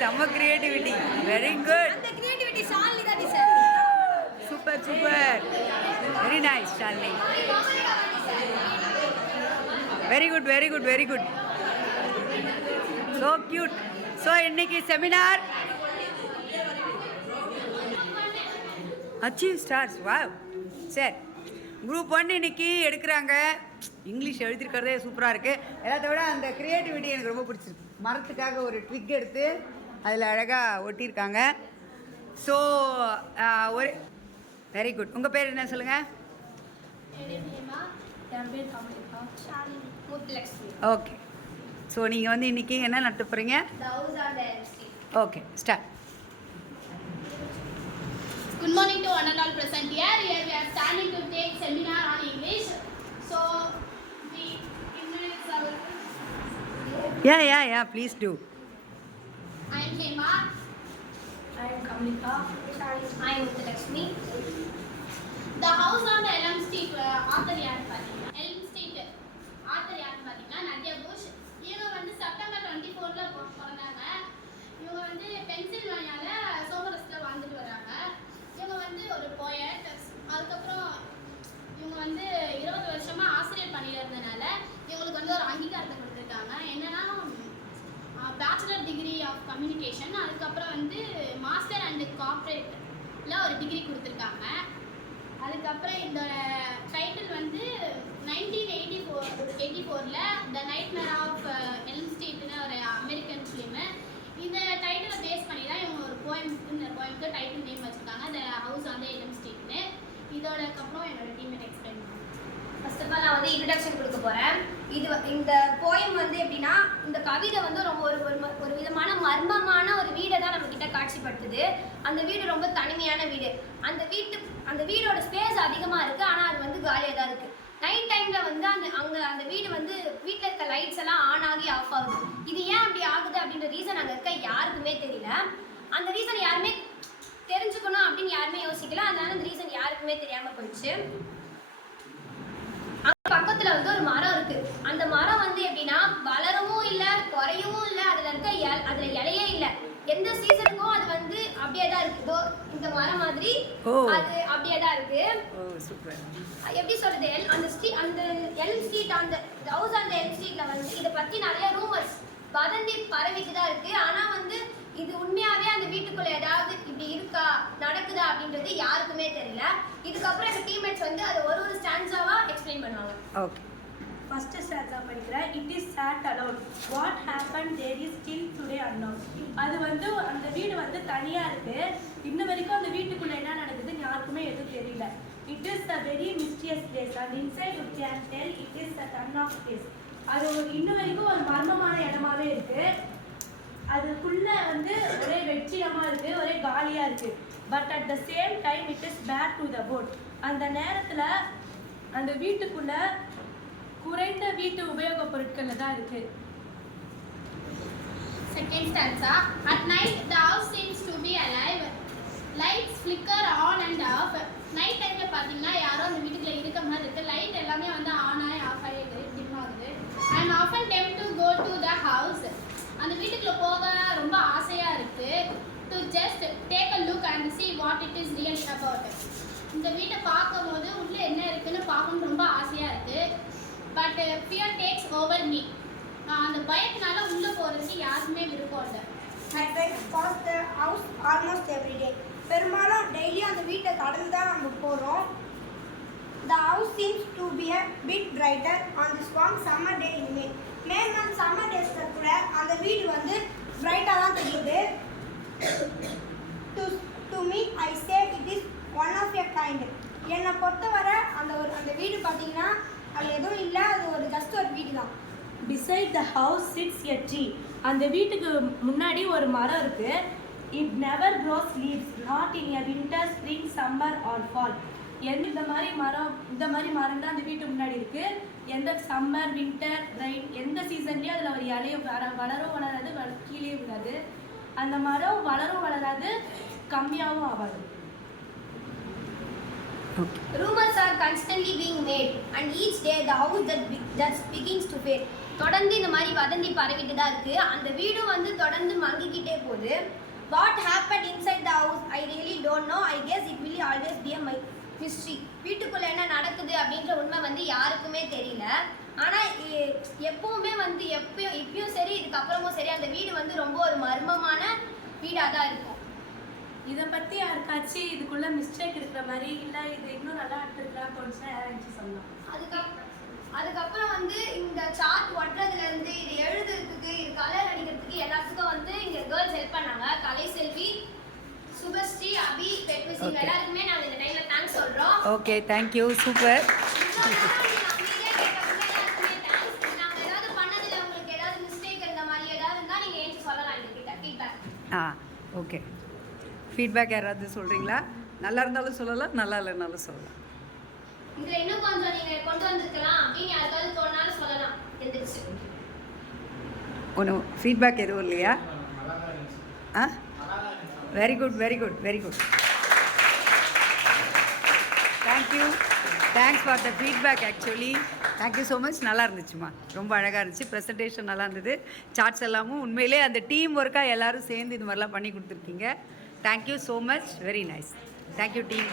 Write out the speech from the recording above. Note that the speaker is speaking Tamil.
செம்ம கிரியேட்டிவிட்டி. Very good. அந்த கிரியேட்டிவிட்டி ஷாலினி தான் sir. Super super. Very nice Shalini. Very good very good very good. So cute. So இன்னைக்கு செமினார் அச்சீவ் ஸ்டார்ஸ். வா சரி, குரூப் 1 இன்னைக்கு எடுக்கிறாங்க. இங்கிலீஷ் எழுதிருக்கிறதே சூப்பராக இருக்குது. எல்லாத்த விட அந்த க்ரியேட்டிவிட்டி எனக்கு ரொம்ப பிடிச்சிருக்கு. மரத்துக்காக ஒரு ட்விக் எடுத்து அதில் அழகாக ஒட்டியிருக்காங்க. ஸோ ஒரு வெரி குட். உங்கள் பேர் என்ன சொல்லுங்கள்? ஓகே. ஸோ நீங்கள் வந்து இன்றைக்கி என்ன நட்டு போகிறீங்க? Okay start. Good morning to one and all present here. Here we are standing to take seminar on English. So we introduce our. Yeah. Please do. I am Hema. I am Kamlika. I am Lakshmi. The house on the Elm Street author யார் பாத்தீங்கன்னா Elm Street author யார் பாத்தீங்கன்னா நதியா புஷ். இவங்க வந்து செப்டம்பர் 24ல பிறந்தாங்க. இவங்க வந்து பென்சில்வேனியால சோமரஸ்ல வாழ்ந்துட்டு வராங்க. இவங்க வந்து ஒரு போயட். அதுக்கப்புறம் இவங்க வந்து 20 வருஷமா ஆசிரியர் பணியில் இருந்தனால இவங்களுக்கு வந்து ஒரு அங்கீகாரத்தை கொடுத்துருக்காங்க. என்னன்னா பேச்சுலர் டிகிரி ஆஃப் கம்யூனிகேஷன், அதுக்கப்புறம் வந்து மாஸ்டர் அண்ட் கார்ப்பரேட்ல ஒரு டிகிரி கொடுத்துருக்காங்க. அதுக்கப்புறம் இந்த டைட்டில் வந்து 1984ல த நைட்மேர் ஆஃப் எல்ம் ஸ்ட்ரீட்னு ஒரு அமெரிக்கன் ஃபிலிமு. இந்த டைட்டிலை பேஸ் பண்ணி தான் இவங்க ஒரு போயமுக்கு டைட்டில் நேம் வச்சுருக்காங்க, the house on the elm ஸ்ட்ரீட்னு. இதோடக்கப்புறம் என்னோட டீம்மேட் எக்ஸ்பிளைன் பண்ணுவாங்க. ஃபர்ஸ்ட் ஆஃப் ஆல் நான் வந்து இன்ட்ரடக்ஷன் கொடுக்க போகிறேன். இந்த போயம் வந்து எப்படின்னா, இந்த கவிதை வந்து ரொம்ப ஒரு விதமான மர்மமான ஒரு வீடை தான் நம்ம கிட்ட காட்சிப்படுத்துது. அந்த வீடு ரொம்ப தனிமையான வீடு. அந்த வீடோட ஸ்பேஸ் அதிகமாக இருக்குது, ஆனால் அது வந்து காலியாக தான் இருக்குது. நைட் டைமில் வந்து அந்த வீடு வந்து வீட்டில் இருக்க லைட்ஸ் எல்லாம் ஆன் ஆகி ஆஃப் ஆகுது. இது ஏன் அப்படி ஆகுது அப்படின்ற ரீசன் அங்கே இருக்க யாருக்குமே தெரியல. அந்த ரீசன் யாருமே தெரிஞ்சுக்கணும் அப்படின்னு யாருமே யோசிக்கல. அதனால அந்த ரீசன் யாருக்குமே தெரியாமல் போயிடுச்சு. பக்கத்துல வந்து ஒரு மரம் இருக்கு. அந்த மரம் வந்து எப்படின்னா வளரவும் இல்லை குறையவும் இல்லை. அதுல இலையே இல்லை. எந்த சீசனுக்கும் அது வந்து அப்படியே தான் இருக்கு. இதோ இந்த மரம் மாதிரி அது அப்படியே தான் இருக்கு. எப்படி சொல்றது, அந்த எல்ம் ஸ்ட்ரீட், அந்த ஹவுஸ் அந்த எல்ம் ஸ்ட்ரீட்ல வந்து இதை பத்தி நிறைய ரூமர்ஸ் வதந்தி பரவிட்டு தான் இருக்கு. ஆனா வந்து இது உண்மையாவே அந்த வீட்டுக்குள்ள ஏதாவது இப்படி இருக்கா நடக்குதா அப்படின்றது யாருக்குமே தெரியல. இதுக்கப்புறம் எங்க டீம்மேட்ஸ் வந்து அதை ஒரு ஸ்டான்ஸாவா எக்ஸ்பிளைன் பண்ணுவாங்க. ஓகே. ஃபர்ஸ்ட் ஸ்டான்ஸா படிக்கிறேன். It is sad alone. What happen there is still today unknown. அது வந்து அந்த வீடு வந்து தனியா இருக்கு. இன்ன வரைக்கும் அந்த வீட்டுக்குள்ள என்ன நடக்குதுன்னு யாருக்குமே எதுவும் தெரியல. It is a very mysterious place and inside you can tell it is a ton of place. அது இன்ன வரைக்கும் ஒரு மர்மமான இடமாவே இருக்கு. அதுக்குள்ள வந்து ஒரே வெற்றிடமா இருக்கு, ஒரே காலியா இருக்கு. But at the same time it is back to the boat. அந்த நேரத்துல அந்த வீட்டுக்குள்ள குறைந்த வீட்டு உபயோகப் பொருட்கள்ல தான் இருக்கு. Second stanza. At night the house seems to be alive. Lights flicker on and off. Night டைம்ல பாத்தீங்கன்னா யாரோ அந்த வீட்டுக்குள்ள இருக்க மாதிரி இருக்கு. லைட் எல்லாமே வந்து ஆன் ஆகி ஆஃப் ஆகிடுது, டிம் ஆகுது. I am often tempted to go to the house. அந்த வீட்டுக்குள்ள போக ரொம்ப ஆசையா இருக்கு. To just take a look and see what it is really about. இந்த வீட்டை பார்க்கும்போது உள்ள என்ன இருக்குன்னு பார்க்கணும்னு ரொம்ப ஆசையா இருக்கு. But fear takes over me. அந்த பயத்தினால உள்ள போறதுக்கு யாருமே விருப்பம் இல்லை. I pass the house almost every day. பெரும்பாலும் டெய்லி அந்த வீட்டை கடந்து தான் நம்ம போகிறோம். The house seems to be a bit brighter on this warm summer day in May. May month summer டேஸில் கூட அந்த வீடு வந்து பிரைட்டாக தான் தெரியுது. To me I say it is one of a kind. என்னை பொறுத்தவரை அந்த வீடு பார்த்தீங்கன்னா அது எதுவும் இல்லை, அது ஜஸ்ட் ஒரு வீடு தான். Beside the house sits a tree. அந்த வீட்டுக்கு முன்னாடி ஒரு மரம் இருக்கு. It never grows leaves, not in a winter, spring, summer or fall. இந்த மாதிரி மரம் தான் அந்த வீட்டுக்கு முன்னாடி இருக்கு. எந்த சம்மர், வின்டர், ரெயின் எந்த சீசன்லயும் அதில் ஒரு இலையும் வளரும் வளராது, கீழே விடாது. அந்த மரம் வளரும் வளராது, கம்மியாகவும் ஆகாது. Okay. Rumors are constantly being made and each day the house that begins to fade. தொடர்ந்து இந்த மாதிரி வதந்தி பரவிட்டு தான் இருக்கு. அந்த வீடும் வந்து தொடர்ந்து மங்கிக்கிட்டே போகுது. What happened inside the house? I really don't know. I guess it will always be a mystery. வீட்டுக்குள்ள என்ன நடக்குது அப்படின்ற உண்மை வந்து யாருக்குமே தெரியல. ஆனா எப்பவுமே வந்து இப்பயும் சரி இதுக்கப்புறமும் சரி அந்த வீடு வந்து ரொம்ப ஒரு மர்மமான வீடாக தான் இருக்கும். இதை பற்றி யாருக்காச்சும் இதுக்குள்ள மிஸ்டேக் இருக்கிற மாதிரி இல்லை இது இன்னும் நல்லா எடுத்துருக்கலாம் தோணுச்சுன்னா யாராச்சும் சொல்லலாம். அதுக்கப்புறம் வந்து இந்த சார்ட் ஒட்டுறதுலேருந்து இது எழுதுறதுக்கு இது கலர் அடிக்கிறதுக்கு எல்லாத்துக்கும் வந்து இங்கே கேர்ள்ஸ் ஹெல்ப் பண்ணாங்க. கலைசெல்வி, சுபஸ்ரீ, அபி, பெட்மிசி எல்லாருக்குமே நாங்கள் இந்த டைமில் தேங்க்ஸ் சொல்கிறோம். Okay, thank you, super. நாங்கள் ஏதாவது பண்ணதில் உங்களுக்கு ஏதாவது மிஸ்டேக் இந்த மாதிரி ஏதாவது இருந்தால் நீங்கள் ஏன் சொல்லலாம் எங்ககிட்ட ஃபீட்பேக். ஓகே. ஃபீட்பேக் யாராவது சொல்கிறீங்களா? நல்லா இருந்தாலும் சொல்லலாம், நல்லா இல்லைனாலும் சொல்லலாம். இதில் இன்னும் கொஞ்சம் நீங்கள் கொண்டு வந்திருக்கலாம் அப்படின்னு யாருக்காவது தோணாலும் சொல்லலாம். எந்திரிச்சு ஒன்றும் ஃபீட்பேக் எதுவும் இல்லையா? Very good, very good, very good. Thank you, thanks for the feedback. Actually thank you so much. நல்லா இருந்துச்சுமா, ரொம்ப அழகாக இருந்துச்சு. ப்ரெசன்டேஷன் நல்லா இருந்தது. சார்ட்ஸ் எல்லாமும் உண்மையிலே அந்த டீம் ஒர்க்காக எல்லோரும் சேர்ந்து இது மாதிரிலாம் பண்ணி கொடுத்துருக்கீங்க. Thank you so much, very nice. Thank you team.